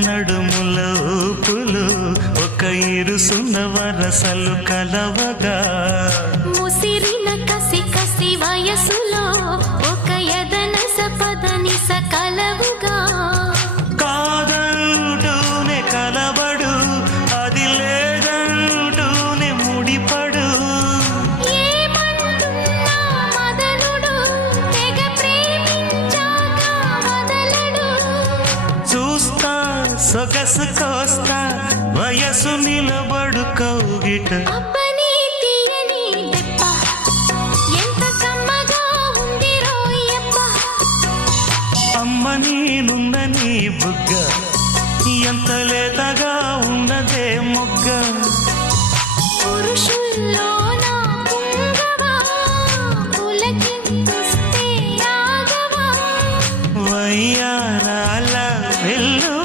నడుముల ఊపులు ఒక ఇరుసున్న వరసలు కలవగా ముసిరిన కసి కసి వయసులో ఒక యదన సపదని సకలవుగా కాదంటూనే కలబడు అది లేదంటూనే ముడిపడు ఏమంటున్నా మదనుడు తెగ ప్రేమించాక వదలడు చూస్తా సొగసు కోస్తా వయసు నిలబడు కౌగిట అబ్బని తీయని దెబ్బ ఎంత కమ్మగా ఉంది రోయప్ప అమ్మ నేనున్న నీ బుగ్గ ఎంత లేతగా ఉన్నదే మొగ్గ